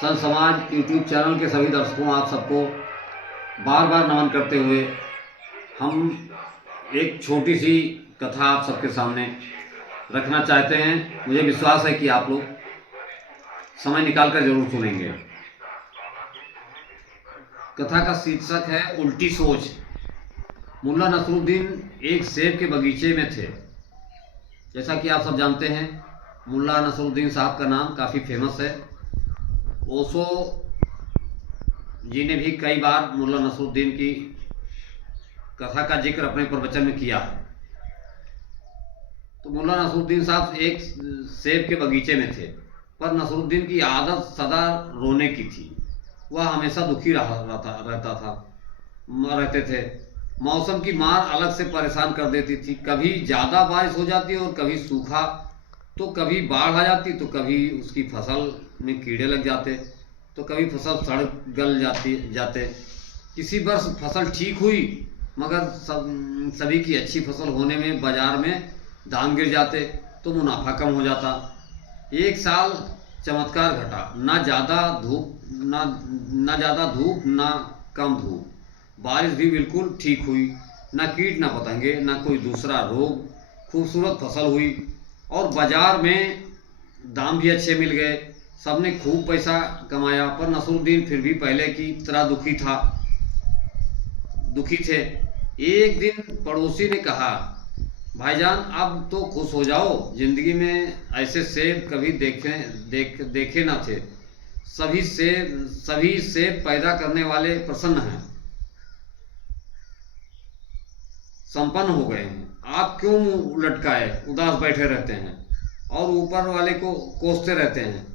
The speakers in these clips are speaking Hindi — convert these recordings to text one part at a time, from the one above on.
संत समाज यूट्यूब चैनल के सभी दर्शकों, आप सबको बार बार नमन करते हुए हम एक छोटी सी कथा आप सबके सामने रखना चाहते हैं। मुझे विश्वास है कि आप लोग समय निकाल कर जरूर सुनेंगे। कथा का शीर्षक है उल्टी सोच। मुल्ला नसरुद्दीन एक सेब के बगीचे में थे। जैसा कि आप सब जानते हैं, मुल्ला नसरुद्दीन साहब का नाम काफ़ी फेमस है। ओशो जी ने भी कई बार मुल्ला नसरुद्दीन की कथा का जिक्र अपने प्रवचन में किया है। तो मुल्ला नसरुद्दीन साहब एक सेब के बगीचे में थे, पर नसरुद्दीन की आदत सदा रोने की थी। वह हमेशा दुखी रहते थे। मौसम की मार अलग से परेशान कर देती थी। कभी ज़्यादा बारिश हो जाती और कभी सूखा, तो कभी बाढ़ आ जाती, तो कभी उसकी फसल में कीड़े लग जाते, तो कभी फसल सड़ गल जाते। किसी वर्ष फसल ठीक हुई, मगर सभी की अच्छी फसल होने में बाजार में दाम गिर जाते, तो मुनाफा कम हो जाता। एक साल चमत्कार घटा। ना ज़्यादा धूप ना कम धूप। बारिश भी बिल्कुल ठीक हुई। ना कीट ना पतंगे, ना कोई दूसरा रोग। खूबसूरत फसल हुई और बाजार में दाम भी अच्छे मिल गए। सबने खूब पैसा कमाया, पर नसरुद्दीन फिर भी पहले की तरह दुखी थे। एक दिन पड़ोसी ने कहा, भाईजान अब तो खुश हो जाओ, जिंदगी में ऐसे सेब कभी देखे ना थे। सभी सेब पैदा करने वाले प्रसन्न हैं, संपन्न हो गए हैं। आप क्यों मुंह लटकाए उदास बैठे रहते हैं और ऊपर वाले को कोसते रहते हैं।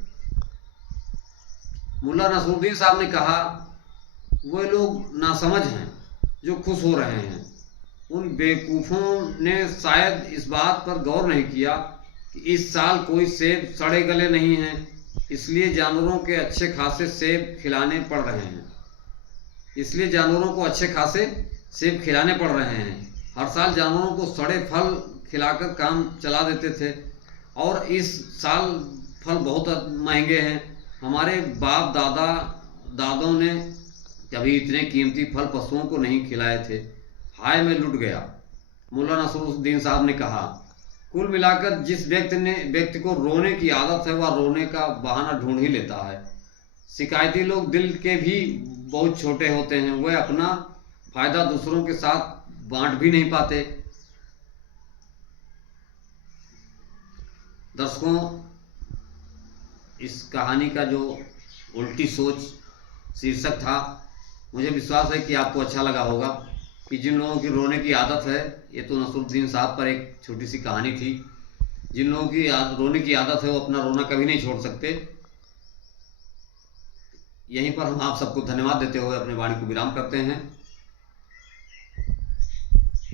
मुल्ला नसरुद्दीन साहब ने कहा, वे लोग नासमझ हैं जो खुश हो रहे हैं। उन बेवकूफ़ों ने शायद इस बात पर गौर नहीं किया कि इस साल कोई सेब सड़े गले नहीं हैं, इसलिए जानवरों को अच्छे खासे सेब खिलाने पड़ रहे हैं। हर साल जानवरों को सड़े फल खिलाकर काम चला देते थे, और इस साल फल बहुत महंगे हैं। हमारे बाप दादों ने कभी इतने कीमती फल पशुओं को नहीं खिलाए थे। हाय, मैं लुट गया। मुल्ला नसरुद्दीन साहब ने कहा, कुल मिलाकर जिस व्यक्ति को रोने की आदत है, वह रोने का बहाना ढूंढ ही लेता है। शिकायती लोग दिल के भी बहुत छोटे होते हैं। वे अपना फायदा दूसरों के साथ बांट भी नहीं पाते। दर्शकों, इस कहानी का जो उल्टी सोच शीर्षक था, मुझे विश्वास है कि आपको अच्छा लगा होगा। कि जिन लोगों की रोने की आदत है, ये तो नसरुद्दीन साहब पर एक छोटी सी कहानी थी। जिन लोगों की रोने की आदत है, वो अपना रोना कभी नहीं छोड़ सकते। यहीं पर हम आप सबको धन्यवाद देते हुए अपने वाणी को विराम करते हैं।